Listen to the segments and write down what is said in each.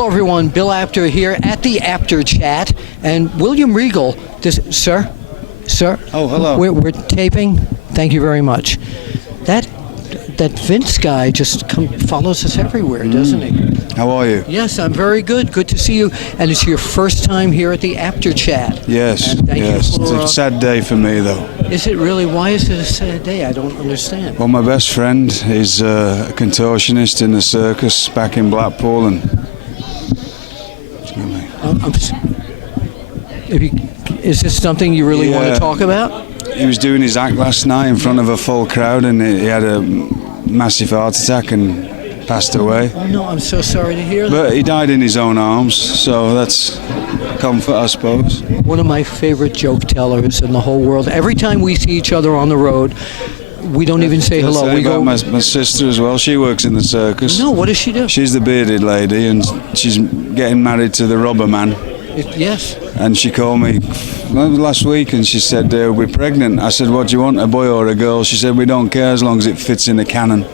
Hello, everyone. Bill Apter here at the Apter Chat, and William Regal. Sir. Oh, hello. We're taping. Thank you very much. That Vince guy just follows us everywhere, doesn't he? How are you? Yes, I'm very good. Good to see you. And it's your first time here at the Apter Chat. Yes. And thank you It's a sad day for me, though. Is it really? Why is it a sad day? I don't understand. Well, my best friend is a contortionist in the circus back in Blackpool, and is this something you really want to talk about? He was doing his act last night in front of a full crowd, and he had a massive heart attack and passed away. Oh no, I'm so sorry to hear that. But he died in his own arms, so that's comfort, I suppose. One of my favorite joke tellers in the whole world. Every time we see each other on the road, we don't even say hello. We go. My sister as well. She works in the circus. No, what does she do? She's the bearded lady, and she's getting married to the rubber man. Yes. And she called me last week and she said, we're pregnant. I said, what do you want, a boy or a girl? She said, we don't care as long as it fits in the canon.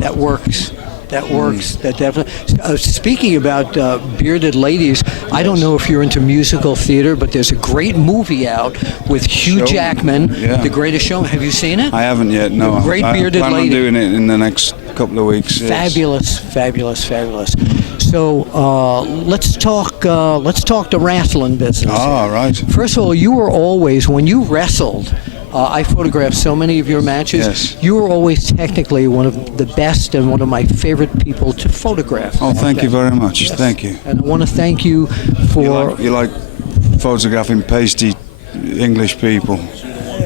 That works. That works. That definitely. Speaking about bearded ladies, I don't know if you're into musical theater, but there's a great movie out with Hugh Jackman, The Greatest Showman. Have you seen it? I haven't yet, no. The great bearded lady. I'm doing it in the next couple of weeks. Fabulous, fabulous, fabulous. So let's talk the wrestling business. Ah, right. First of all, you were always, when you wrestled, I photographed so many of your matches. Yes. You were always technically one of the best and one of my favorite people to photograph. Oh, thank you very much. Yes. Thank you. And I want to thank you for... You like photographing pasty English people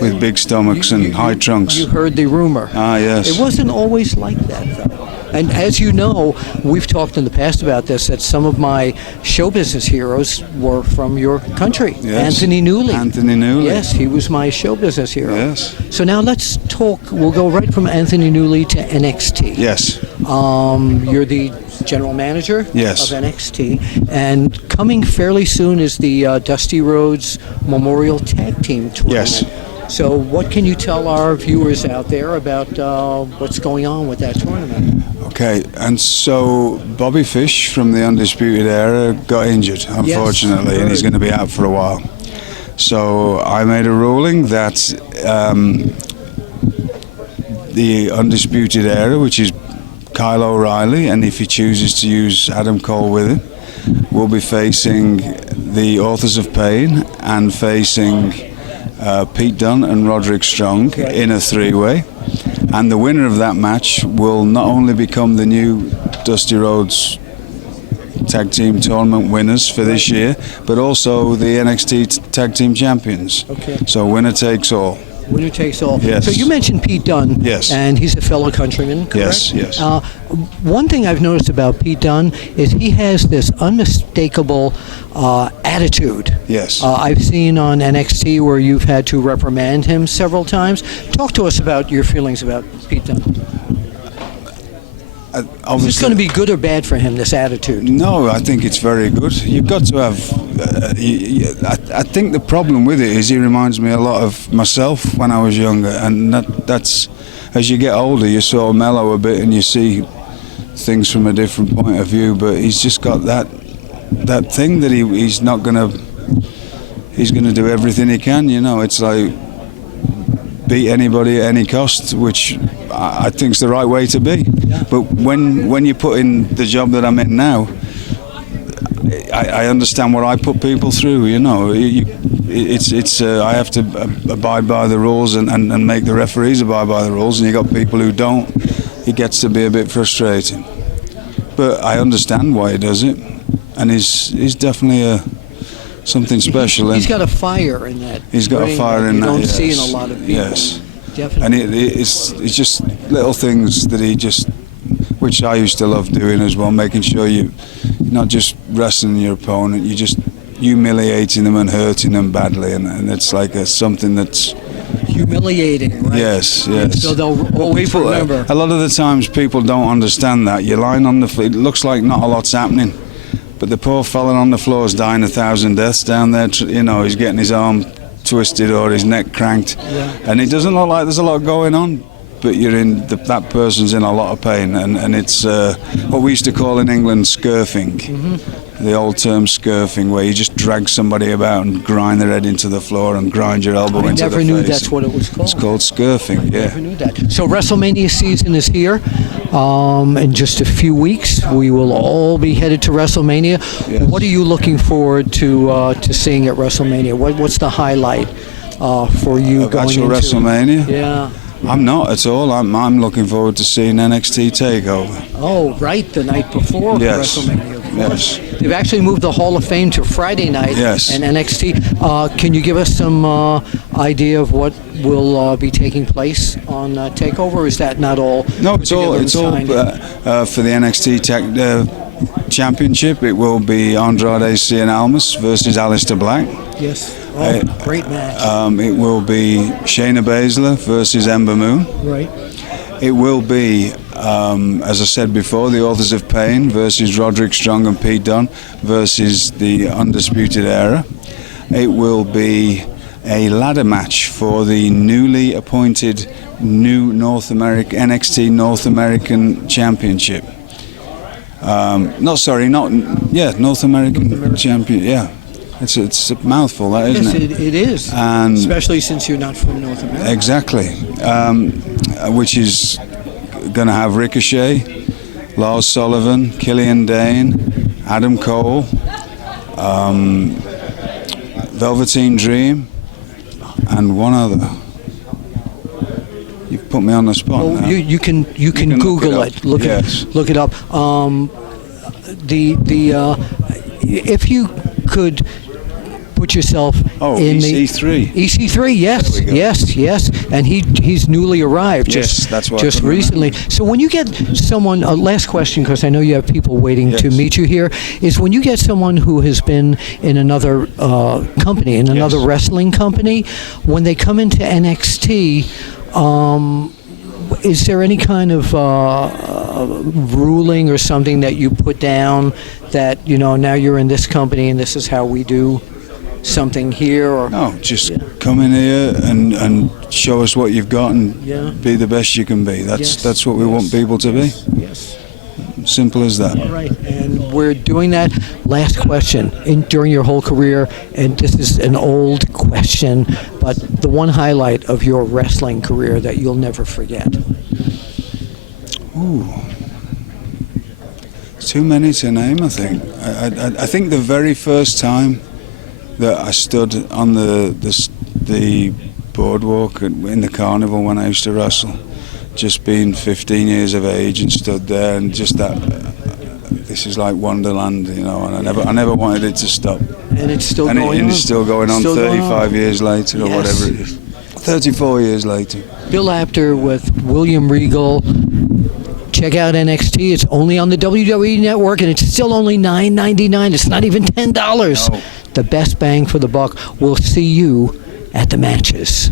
with big stomachs and high trunks. You heard the rumor. Ah, yes. It wasn't always like that, though. And as you know, we've talked in the past about this, that some of my show business heroes were from your country. Yes. Anthony Newley. Anthony Newley. Yes, he was my show business hero. Yes. So now let's talk, we'll go right from Anthony Newley to NXT. Yes. You're the general manager of NXT. And coming fairly soon is the Dusty Rhodes Memorial Tag Team Tournament. Yes. So what can you tell our viewers out there about what's going on with that tournament? Okay, and so Bobby Fish from the Undisputed Era got injured, unfortunately, and he's going to be out for a while. So I made a ruling that the Undisputed Era, which is Kyle O'Reilly, and if he chooses to use Adam Cole with him, will be facing the Authors of Pain and facing Pete Dunne and Roderick Strong in a three-way. And the winner of that match will not only become the new Dusty Rhodes Tag Team Tournament winners for this year, but also the NXT Tag Team Champions. Okay. So winner takes all. Winner takes all. Yes. So you mentioned Pete Dunne. Yes. And he's a fellow countryman, correct? Yes. One thing I've noticed about Pete Dunne is he has this unmistakable attitude. Yes. I've seen on NXT where you've had to reprimand him several times. Talk to us about your feelings about Pete Dunne. Is this going to be good or bad for him, this attitude? No, I think it's very good. You've got to have... I think the problem with it is he reminds me a lot of myself when I was younger, and that's... As you get older, you sort of mellow a bit and you see things from a different point of view, but he's just got that thing that he's not going to... He's going to do everything he can, you know. It's like beat anybody at any cost, which I think's the right way to be. Yeah. But when you put in the job that I'm in now, I understand what I put people through. You know, I have to abide by the rules and make the referees abide by the rules. And you got people who don't. It gets to be a bit frustrating. But I understand why he does it, and he's definitely something special. He's got a fire in that. He's got a fire in that. You don't see in a lot of people. Yes, definitely. And it's just little things that which I used to love doing as well, making sure you're not just wrestling your opponent, you're just humiliating them and hurting them badly, and it's like something that's humiliating, right? Yes. So they'll always remember. A lot of the times people don't understand that. You're lying on the floor, it looks like not a lot's happening, but the poor fella on the floor is dying 1,000 deaths down there. You know, he's getting his arm twisted or his neck cranked, and it doesn't look like there's a lot going on. but you're in that person's in a lot of pain, and it's what we used to call in England scurfing. The old term scurfing, where you just drag somebody about and grind their head into the floor and grind your elbow into the face. I never knew that's what it was called. It's called scurfing, yeah. I never knew that. So WrestleMania season is here. In just a few weeks, we will all be headed to WrestleMania. Yes. What are you looking forward to seeing at WrestleMania? What's the highlight for you going actual into WrestleMania? Yeah. I'm not at all. I'm looking forward to seeing NXT Takeover. Oh, right, the night before Yes. WrestleMania. Of course. Yes. They've actually moved the Hall of Fame to Friday night. Yes. And NXT. Can you give us some idea of what will be taking place on Takeover? Or is that not all? No, put it's all. together and It's all signed? for the NXT Championship. It will be Andrade Cien Almas versus Aleister Black. Yes. Oh, great match. It will be Shayna Baszler versus Ember Moon. Right. It will be, as I said before, the Authors of Pain versus Roderick Strong and Pete Dunne versus the Undisputed Era. It will be a ladder match for the newly appointed new North NXT North American Championship. North American Champion. Yeah. It's a mouthful, that, isn't it? Yes, it is. And especially since you're not from North America. Exactly. Which is going to have Ricochet, Lars Sullivan, Killian Dane, Adam Cole, Velveteen Dream, and one other. You've put me on the spot now. You can Google it. Look it up. If you could put yourself in EC3. EC3, yes, and he's newly arrived. Yes, that's what just recently. So when you get someone, last question, because I know you have people waiting to meet you here, is when you get someone who has been in another company, in another wrestling company, when they come into NXT. Is there any kind of ruling or something that you put down that, now you're in this company and this is how we do something here? Or no, just come in here and show us what you've got and be the best you can be. That's what we want people to be. Yes. Simple as that. All right, and we're doing that. Last question. During your whole career, and this is an old question, but the one highlight of your wrestling career that you'll never forget. Ooh. Too many to name, I think. I think the very first time that I stood on the boardwalk in the carnival when I used to wrestle, just being 15 years of age and stood there and just that, this is like Wonderland, and I never wanted it to stop. And it's still going on. And it's still going on 35 years later or whatever it is. 34 years later. Bill Apter with William Regal. Check out NXT. It's only on the WWE Network, and it's still only $9.99. It's not even $10. No. The best bang for the buck. We'll see you at the matches.